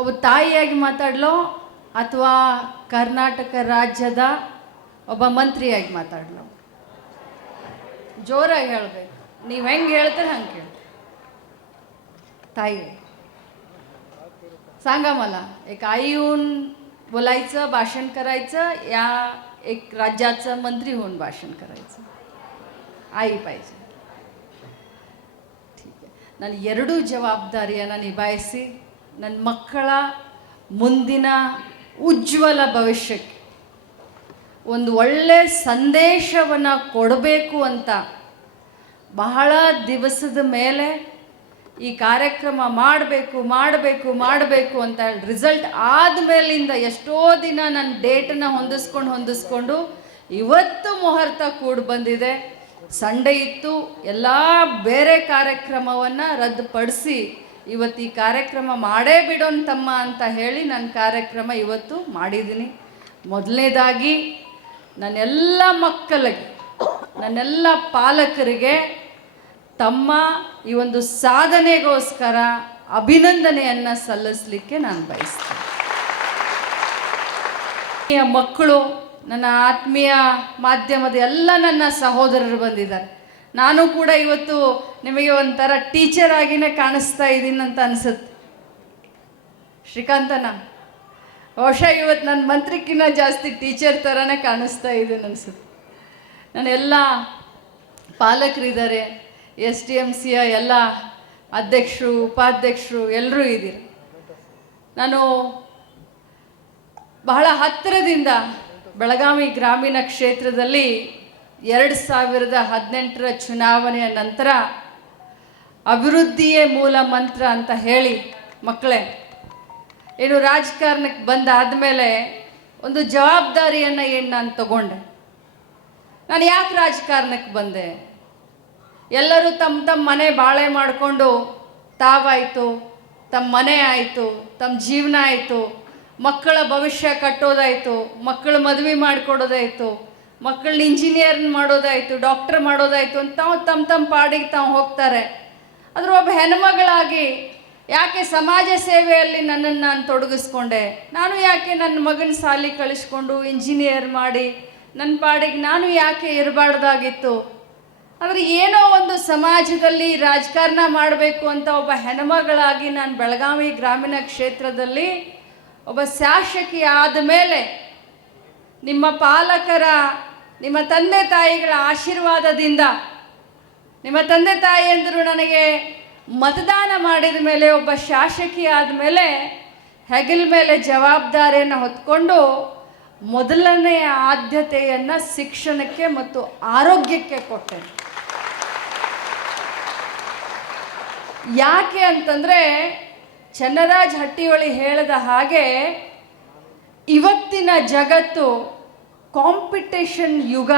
ಒಬ್ಬ ತಾಯಿಯಾಗಿ ಮಾತಾಡಲೋ ಅಥವಾ ಕರ್ನಾಟಕ ರಾಜ್ಯದ ಒಬ್ಬ ಮಂತ್ರಿಯಾಗಿ ಮಾತಾಡಲೋ ಜೋರಾಗಿ ಹೇಳ್ಬೇಕು ನೀವು ಹೆಂಗೆ ಹೇಳ್ತೀರ ಹಂಗೆ ಕೇಳಿ ताई सांगा मला एक आई येऊन बोलायचं भाषण करायचं या एक राज्याचं मंत्री होऊन भाषण करायचं आई पाहिजे ठीक आहे ನಾನು ಎರಡೂ ಜವಾಬ್ದಾರಿಯನ್ನು ನಿಭಾಯಿಸಿ ನನ್ನ ಮಕ್ಕಳ ಮುಂದಿನ ಉಜ್ವಲ ಭವಿಷ್ಯಕ್ಕೆ ಒಂದು ಒಳ್ಳೆ ಸಂದೇಶವನ್ನು ಕೊಡಬೇಕು ಅಂತ ಬಹಳ ದಿವಸದ ಮೇಲೆ ಈ ಕಾರ್ಯಕ್ರಮ ಮಾಡಬೇಕು ಮಾಡಬೇಕು ಮಾಡಬೇಕು ಅಂತ ಹೇಳಿ ರಿಸಲ್ಟ್ ಆದಮೇಲಿಂದ ಎಷ್ಟೋ ದಿನ ನನ್ನ ಡೇಟನ್ನು ಹೊಂದಿಸ್ಕೊಂಡು ಹೊಂದಿಸ್ಕೊಂಡು ಇವತ್ತು ಮುಹೂರ್ತ ಕೂಡ ಬಂದಿದೆ. ಸಂಡೇ ಇತ್ತು, ಎಲ್ಲ ಬೇರೆ ಕಾರ್ಯಕ್ರಮವನ್ನು ರದ್ದುಪಡಿಸಿ ಇವತ್ತು ಈ ಕಾರ್ಯಕ್ರಮ ಮಾಡೇ ಬಿಡೋನ್ ತಮ್ಮ ಅಂತ ಹೇಳಿ ನನ್ನ ಕಾರ್ಯಕ್ರಮ ಇವತ್ತು ಮಾಡಿದ್ದೀನಿ. ಮೊದಲನೇದಾಗಿ ನನ್ನೆಲ್ಲ ಮಕ್ಕಳಿಗೆ, ನನ್ನೆಲ್ಲ ಪಾಲಕರಿಗೆ ತಮ್ಮ ಈ ಒಂದು ಸಾಧನೆಗೋಸ್ಕರ ಅಭಿನಂದನೆಯನ್ನು ಸಲ್ಲಿಸಲಿಕ್ಕೆ ನಾನು ಬಯಸ್ತೇನೆ. ಮಕ್ಕಳು, ನನ್ನ ಆತ್ಮೀಯ ಮಾಧ್ಯಮದ ಎಲ್ಲ ನನ್ನ ಸಹೋದರರು ಬಂದಿದ್ದಾರೆ. ನಾನು ಕೂಡ ಇವತ್ತು ನಿಮಗೆ ಒಂಥರ ಟೀಚರ್ ಆಗಿನೇ ಕಾಣಿಸ್ತಾ ಇದ್ದೀನಿ ಅಂತ ಅನಿಸುತ್ತೆ. ಶ್ರೀಕಾಂತನ ಬಹುಶಃ ಇವತ್ತು ನನ್ನ ಮಂತ್ರಿಕ್ಕಿಂತ ಜಾಸ್ತಿ ಟೀಚರ್ ಥರನೇ ಕಾಣಿಸ್ತಾ ಇದ್ದೀನಿ ಅನಿಸುತ್ತೆ. ನನ್ನ ಎಲ್ಲ ಪಾಲಕರಿದ್ದಾರೆ ಎಸ್ ಡಿ ಎಂ ಸಿಯ ಎಲ್ಲ ಅಧ್ಯಕ್ಷರು, ಉಪಾಧ್ಯಕ್ಷರು, ಎಲ್ಲರೂ ಇದ್ದೀರಿ. ನಾನು ಬಹಳ ಹತ್ತಿರದಿಂದ ಬೆಳಗಾವಿ ಗ್ರಾಮೀಣ ಕ್ಷೇತ್ರದಲ್ಲಿ ಎರಡು ಸಾವಿರದ ಹದಿನೆಂಟರ ಚುನಾವಣೆಯ ನಂತರ ಅಭಿವೃದ್ಧಿಯೇ ಮೂಲ ಮಂತ್ರ ಅಂತ ಹೇಳಿ, ಮಕ್ಕಳೇ, ಏನು ರಾಜಕಾರಣಕ್ಕೆ ಬಂದಾದ ಮೇಲೆ ಒಂದು ಜವಾಬ್ದಾರಿಯನ್ನು ಏನು ನಾನು ತಗೊಂಡೆ? ನಾನು ಯಾಕೆ ರಾಜಕಾರಣಕ್ಕೆ ಬಂದೆ? ಎಲ್ಲರೂ ತಮ್ಮ ತಮ್ಮ ಮನೆ ಬಾಳೆ ಮಾಡಿಕೊಂಡು ತಾವಾಯಿತು ತಮ್ಮ ಮನೆ ಆಯಿತು ತಮ್ಮ ಜೀವನ ಆಯಿತು, ಮಕ್ಕಳ ಭವಿಷ್ಯ ಕಟ್ಟೋದಾಯಿತು, ಮಕ್ಕಳ ಮದುವೆ ಮಾಡಿಕೊಡೋದಾಯಿತು ಮಕ್ಕಳನ್ನ ಇಂಜಿನಿಯರ್ ಮಾಡೋದಾಯಿತು ಡಾಕ್ಟರ್ ಮಾಡೋದಾಯಿತು ಅಂತ ತಾವು ತಮ್ಮ ತಮ್ಮ ಪಾಡಿಗೆ ತಾವು ಹೋಗ್ತಾರೆ. ಆದ್ರೂ ಒಬ್ಬ ಹೆಣ್ಮಗಳಾಗಿ ಯಾಕೆ ಸಮಾಜ ಸೇವೆಯಲ್ಲಿ ನನ್ನನ್ನು ನಾನು ತೊಡಗಿಸ್ಕೊಂಡೆ? ನಾನು ಯಾಕೆ ನನ್ನ ಮಗನ ಸಾಲಿ ಕಳಿಸ್ಕೊಂಡು ಇಂಜಿನಿಯರ್ ಮಾಡಿ ನನ್ನ ಪಾಡಿಗೆ ನಾನು ಯಾಕೆ ಇರಬಾರ್ದಾಗಿತ್ತು? ಆದರೆ ಏನೋ ಒಂದು ಸಮಾಜದಲ್ಲಿ ರಾಜಕಾರಣ ಮಾಡಬೇಕು ಅಂತ ಒಬ್ಬ ಹೆಣ್ಮಗಳಾಗಿ ನಾನು ಬೆಳಗಾವಿ ಗ್ರಾಮೀಣ ಕ್ಷೇತ್ರದಲ್ಲಿ ಒಬ್ಬ ಶಾಸಕಿ ಆದ ಮೇಲೆ ನಿಮ್ಮ ಪಾಲಕರ ನಿಮ್ಮ ತಂದೆ ತಾಯಿಗಳ ಆಶೀರ್ವಾದದಿಂದ, ನಿಮ್ಮ ತಂದೆ ತಾಯಿ ತಾಯಿಯಂದರು ನನಗೆ ಮತದಾನ ಮಾಡಿದ ಮೇಲೆ, ಒಬ್ಬ ಶಾಸಕಿ ಆದಮೇಲೆ ಹೆಗಲ ಮೇಲೆ ಜವಾಬ್ದಾರಿಯನ್ನು ಹೊತ್ಕೊಂಡು ಮೊದಲನೆಯ ಆದ್ಯತೆಯನ್ನು ಶಿಕ್ಷಣಕ್ಕೆ ಮತ್ತು ಆರೋಗ್ಯಕ್ಕೆ ಕೊಟ್ಟೆ. ಯಾಕೆ ಅಂತಂದರೆ ಚನ್ನರಾಜ್ ಹಟ್ಟಿಯೊಳಿ ಹೇಳಿದ ಹಾಗೆ ಇವತ್ತಿನ ಜಗತ್ತು ಕಾಂಪಿಟೇಷನ್ ಯುಗ.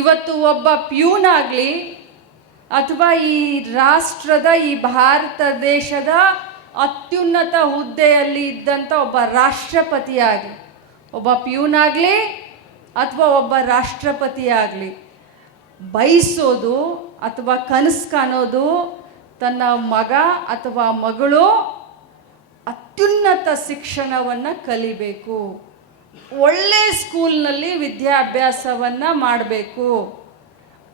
ಇವತ್ತು ಒಬ್ಬ ಪ್ಯೂನ್ ಆಗಲಿ ಅಥವಾ ಈ ರಾಷ್ಟ್ರದ, ಈ ಭಾರತ ದೇಶದ ಅತ್ಯುನ್ನತ ಹುದ್ದೆಯಲ್ಲಿ ಇದ್ದಂಥ ಒಬ್ಬ ರಾಷ್ಟ್ರಪತಿಯಾಗಲಿ ಒಬ್ಬ ಪ್ಯೂನ್ ಆಗಲಿ ಅಥವಾ ಒಬ್ಬ ರಾಷ್ಟ್ರಪತಿ ಆಗಲಿ, ಬಯಸೋದು ಅಥವಾ ಕನಸು ಕಾಣೋದು ತನ್ನ ಮಗ ಅಥವಾ ಮಗಳು ಅತ್ಯುನ್ನತ ಶಿಕ್ಷಣವನ್ನು ಕಲಿಬೇಕು. ಒಳ್ಳೆ ಸ್ಕೂಲ್ನಲ್ಲಿ ವಿದ್ಯಾಭ್ಯಾಸವನ್ನು ಮಾಡಬೇಕು.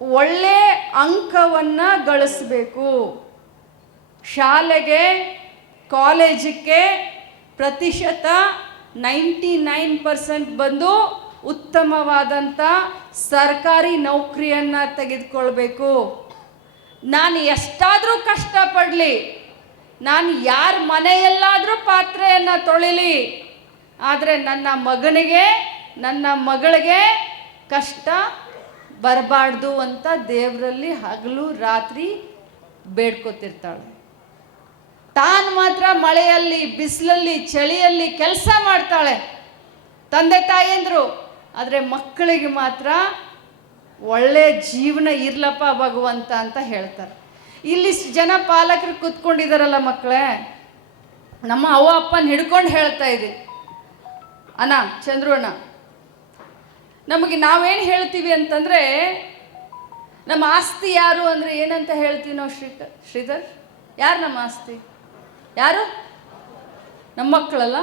ಒಳ್ಳೆ ಅಂಕವನ್ನು ಗಳಿಸಬೇಕು. ಶಾಲೆಗೆ ಕಾಲೇಜಕ್ಕೆ ಪ್ರತಿಶತ ನೈಂಟಿ ನೈನ್ ಪರ್ಸೆಂಟ್ ಬಂದು ಉತ್ತಮವಾದಂಥ ಸರ್ಕಾರಿ ನೌಕರಿಯನ್ನು ತೆಗೆದುಕೊಳ್ಬೇಕು. ನಾನು ಎಷ್ಟಾದರೂ ಕಷ್ಟಪಡಲಿ. ನಾನು ಯಾರ ಮನೆಯಲ್ಲಾದರೂ ಪಾತ್ರೆಯನ್ನು ತೊಳಿಲಿ. ಆದರೆ ನನ್ನ ಮಗನಿಗೆ, ನನ್ನ ಮಗಳಿಗೆ ಕಷ್ಟ ಬರಬಾರ್ದು ಅಂತ ದೇವರಲ್ಲಿ ಹಗಲು ರಾತ್ರಿ ಬೇಡ್ಕೊತಿರ್ತಾಳೆ. ತಾನು ಮಾತ್ರ ಮಳೆಯಲ್ಲಿ, ಬಿಸಿಲಲ್ಲಿ, ಚಳಿಯಲ್ಲಿ ಕೆಲಸ ಮಾಡ್ತಾಳೆ. ತಂದೆ ತಾಯಿಯಂದರು ಆದರೆ ಮಕ್ಕಳಿಗೆ ಮಾತ್ರ ಒಳ್ಳೆ ಜೀವನ ಇರ್ಲಪ್ಪ ಭಗವಂತ ಅಂತ ಹೇಳ್ತಾರೆ. ಇಲ್ಲಿ ಜನ ಪಾಲಕರು ಕೂತ್ಕೊಂಡಿದ್ದಾರಲ್ಲ ಮಕ್ಕಳೇ, ನಮ್ಮ ಅವ್ವ ಅಪ್ಪನ ಹಿಡ್ಕೊಂಡು ಹೇಳ್ತಾ ಇದ್ದೀವಿ ಅಣ್ಣ, ಚಂದ್ರು ಅಣ್ಣ, ನಮಗೆ ನಾವೇನು ಹೇಳ್ತೀವಿ ಅಂತಂದರೆ, ನಮ್ಮ ಆಸ್ತಿ ಯಾರು ಅಂದರೆ ಏನಂತ ಹೇಳ್ತೀವಿ ನಾವು ಶ್ರೀಕರ್ ಶ್ರೀಧರ್? ಯಾರು ನಮ್ಮ ಆಸ್ತಿ? ಯಾರು? ನಮ್ಮ ಮಕ್ಕಳಲ್ಲ?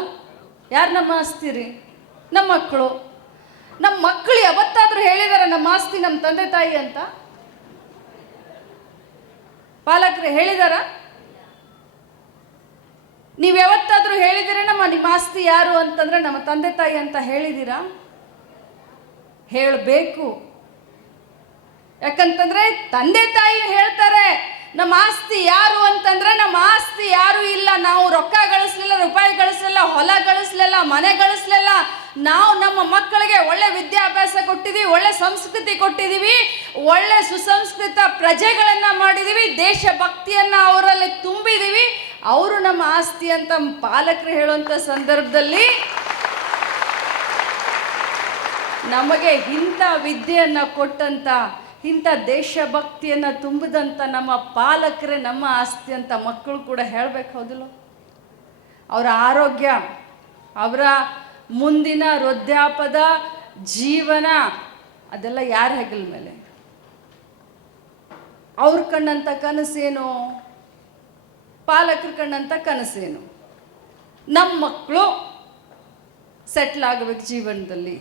ಯಾರು ನಮ್ಮ ಆಸ್ತಿ ರೀ? ನಮ್ಮ ಮಕ್ಕಳು. ನಮ್ಮ ಮಕ್ಕಳು ಯಾವತ್ತಾದರೂ ಹೇಳಿದಾರ, ನಮ್ಮ ಆಸ್ತಿ ನಮ್ಮ ತಂದೆ ತಾಯಿ ಅಂತ? ಪಾಲಕರು ಹೇಳಿದಾರ? ನೀವು ಯಾವತ್ತಾದರೂ ಹೇಳಿದಿರ ನಮ್ಮ ನಿಮ್ಮ ಆಸ್ತಿ ಯಾರು ಅಂತಂದ್ರೆ ನಮ್ಮ ತಂದೆ ತಾಯಿ ಅಂತ ಹೇಳಿದ್ದೀರಾ ಹೇಳಬೇಕು. ಯಾಕಂತಂದ್ರೆ ತಂದೆ ತಾಯಿ ಹೇಳ್ತಾರೆ, ನಮ್ಮ ಆಸ್ತಿ ಯಾರು ಅಂತಂದ್ರೆ ನಮ್ಮ ಆಸ್ತಿ ಯಾರು ಇಲ್ಲ, ನಾವು ರೊಕ್ಕ ಗಳಿಸ್ಲಿಲ್ಲ, ರೂಪಾಯಿ ಗಳಿಸ್ಲಿಲ್ಲ, ಹೊಲ ಗಳಿಸ್ಲಿಲ್ಲ, ಮನೆ ಗಳಿಸ್ಲಿಲ್ಲ, ನಾವು ನಮ್ಮ ಮಕ್ಕಳಿಗೆ ಒಳ್ಳೆ ವಿದ್ಯಾಭ್ಯಾಸ ಕೊಟ್ಟಿದ್ದೀವಿ ಒಳ್ಳೆ ಸಂಸ್ಕೃತಿ ಕೊಟ್ಟಿದ್ದೀವಿ ಒಳ್ಳೆ ಸುಸಂಸ್ಕೃತ ಪ್ರಜೆಗಳನ್ನ ಮಾಡಿದೀವಿ, ದೇಶಭಕ್ತಿಯನ್ನ ಅವರಲ್ಲಿ ತುಂಬಿದೀವಿ ಅವರು ನಮ್ಮ ಆಸ್ತಿ ಅಂತ ಪಾಲಕರು ಹೇಳುವಂಥ ಸಂದರ್ಭದಲ್ಲಿ ನಮಗೆ ಇಂಥ ವಿದ್ಯೆಯನ್ನು ಕೊಟ್ಟಂತ, ಇಂಥ ದೇಶಭಕ್ತಿಯನ್ನು ತುಂಬಿದಂಥ ನಮ್ಮ ಪಾಲಕರೇ ನಮ್ಮ ಆಸ್ತಿ ಅಂತ ಮಕ್ಕಳು ಕೂಡ ಹೇಳಬೇಕು ಹೌದಿಲ್ಲ? ಅವರ ಆರೋಗ್ಯ, ಅವರ ಮುಂದಿನ ವೃದ್ಧಾಪದ ಜೀವನ, ಅದೆಲ್ಲ ಯಾರ ಹೆಗಲ ಮೇಲೆ? ಅವ್ರು ಕಂಡಂಥ ಕನಸೇನು? ಪಾಲಕರ ಕಂಡಂಥ ಕನಸೇನು? ನಮ್ಮ ಮಕ್ಕಳು ಸೆಟ್ಲ್ ಆಗಬೇಕು ಜೀವನದಲ್ಲಿ.